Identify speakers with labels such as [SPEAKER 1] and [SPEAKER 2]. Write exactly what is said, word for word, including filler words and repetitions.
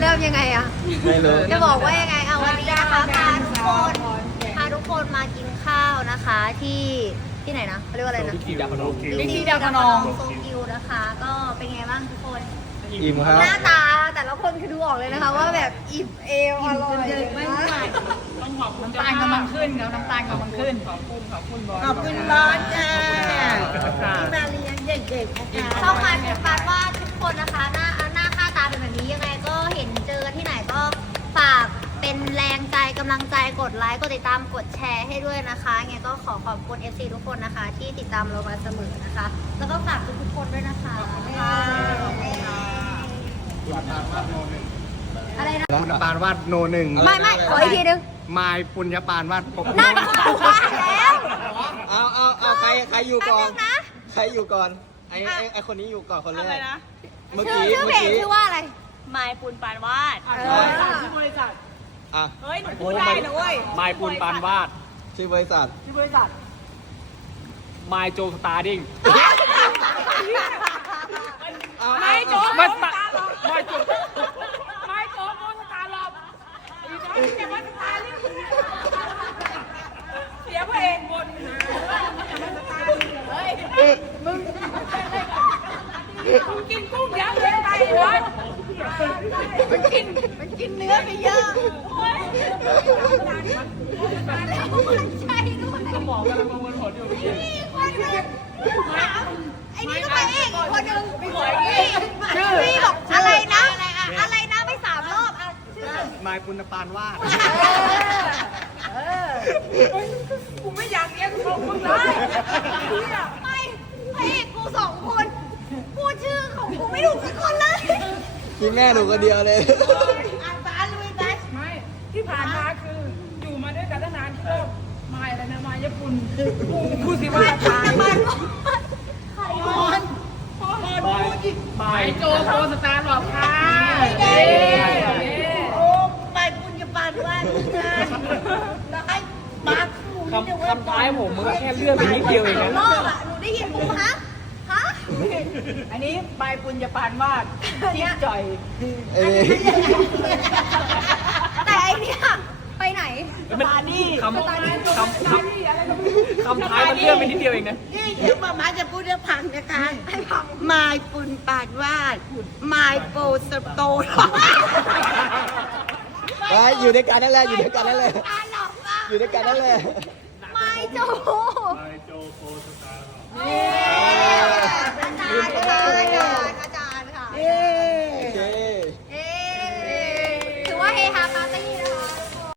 [SPEAKER 1] เริ่มยังไงอะ
[SPEAKER 2] ไม่รู้
[SPEAKER 1] จะบอกว่ายังไงเอาวันนี้นะคะพาทุกคนพาทุกคนมากินข้าวนะคะที่ที่ไหนนะเขาเรียกว่าอะไรนะ
[SPEAKER 3] ที่ดาวพนม
[SPEAKER 1] ที่ดาวพนองโซกิวนะคะ ก็เป็นไงบ้างทุกคน
[SPEAKER 2] อิ่มครับ
[SPEAKER 1] หน้าตาแต่ละคนคือดูออกเลยนะคะ ว่าแบบอิ่มเอวอร่อยไม่ไหว
[SPEAKER 3] ต้องขอบคุณ
[SPEAKER 4] น้ำตาลกำลังขึ้นแล้วน้ำตาลกำลังขึ้น
[SPEAKER 3] ขอบคุณขอบคุณบอล
[SPEAKER 4] ขอบคุณบอสจ้าที่มาเลี้ยงเด็กๆนะคะ
[SPEAKER 1] เข้ามาเป็นปานว่าทุกคนนะคะหน้าหน้าค่าตาเป็นแบบนี้ยังไงก็เห็นเจอกันที่ไหนก็ฝากเป็นแรงใจกำลังใจกดไลค์กดติดตามกดแชร์ให้ด้วยนะคะไงก็ขอขอบคุณ เอฟ ซี ทุกคนนะคะ ที่ติดตามเรามาเสมอนะคะ แล้วก็ฝากทุกๆคนด้วยนะคะอะไรนะ
[SPEAKER 2] ปุญญปานวาดโนหนึ่ง
[SPEAKER 1] ไม่ไม่ขออีกทีนึง
[SPEAKER 2] มายปุญญปานวาดปก
[SPEAKER 1] นั่นกูว่าแล้ว
[SPEAKER 2] เอาเอาเอาใครใครอยู่ก่อน
[SPEAKER 1] แป๊บนึงนะ
[SPEAKER 2] ใครอยู่ก่อนไอ้ไอ้ไอ้คนนี้อยู่ก่อนคนแร
[SPEAKER 4] อะไร
[SPEAKER 2] ก
[SPEAKER 4] นะ
[SPEAKER 2] เมื่อ
[SPEAKER 1] ชื่อ
[SPEAKER 2] กี้
[SPEAKER 1] ชื่อ
[SPEAKER 2] เมื่
[SPEAKER 1] เพ
[SPEAKER 2] อ
[SPEAKER 1] จ
[SPEAKER 2] กี้
[SPEAKER 1] ชื่อว่าอะไร
[SPEAKER 4] มายปูนปานวาด
[SPEAKER 1] เออ
[SPEAKER 4] ชื่อบริษัท
[SPEAKER 2] อ่ะ
[SPEAKER 4] เฮ้ยหนูพูดได้นะเว้ย
[SPEAKER 3] ไมายปูนปานวาด
[SPEAKER 2] ชื่อบริษัท
[SPEAKER 4] ชื่อบริษัท
[SPEAKER 3] ไมายโจสตาร์ดิ้ง
[SPEAKER 2] เอา
[SPEAKER 4] ไม่โจ๊ก
[SPEAKER 3] ไม่
[SPEAKER 4] ไม่
[SPEAKER 3] ตาไม่โจไม่โจโมสตาร์หรอกอีน้อยจะมาสตาร์ดิ้ง
[SPEAKER 4] เสียเพลงบนเฮ้ยมึงมึงกินกุ้งยักษ์เกินไปเลยมันกินมันกินเนื้อไปเยอะ
[SPEAKER 1] ใช่ด้วย
[SPEAKER 3] สมองกำลังประมวลผลอยู่เมื่อกี้
[SPEAKER 1] คนนึงไอ้นี่ก็ไปเองอีกคนนึงชื่อพี่บอกอะไรนะอะไรนะไม่สามรอบอ่ะชื่อ
[SPEAKER 2] มายปุญญปานวาด
[SPEAKER 4] กูไม่อยากเลี้ยงของมึงเลย
[SPEAKER 1] ไม่พระเอกกูสองคนพูดชื่อของกูไม่ถูกสักคนเลย
[SPEAKER 2] กินแม่หนูคนเดียวเลย
[SPEAKER 1] อ่านฟ้าลุยไป
[SPEAKER 4] ไม่ที่ผ่านมาคืออยู่มาด้วยกันตั้งนานก็มาอะไรนะมาญี่ปุ่นกูกูสิว่า
[SPEAKER 1] ตายมัน
[SPEAKER 3] ไมายโจ
[SPEAKER 4] โจโคสตาร์หรอกค่ะ
[SPEAKER 1] โอ้ไปปุญญปานว่าแล้วให้มาคู่
[SPEAKER 3] คำคำท้ายผมมันก็แค่เลื่อนไปนิดเดียวเองนะ
[SPEAKER 1] รอบอ่ะหนูได้ยินกูฮะฮะ
[SPEAKER 4] อันนี้ใบปุญญปานวาดจิ๊บจ่อย
[SPEAKER 2] เอ้ย
[SPEAKER 1] แต่ไอเนี้ยไปไหน
[SPEAKER 3] มันคำคำคำคำคำท้ายมันเลื่อนไปนิดเดียวเองนะ
[SPEAKER 5] นี่เดี๋ยวมาม่าจะพูดให้ฟังนะคะมายปุนปานวาดมายโปสโตน
[SPEAKER 2] ไปอยู่ด้วยกันนั่นแหละอยู่ด้วยกันนั่นแหละ
[SPEAKER 1] อ่านหรอกว่า
[SPEAKER 2] อยู่ด้วยกันนั่นแหละ
[SPEAKER 1] ไม่โจไม่โจโคสตาร์อาจารย์ค่ะอาจารย์อาจารย์ค่ะ
[SPEAKER 5] เย้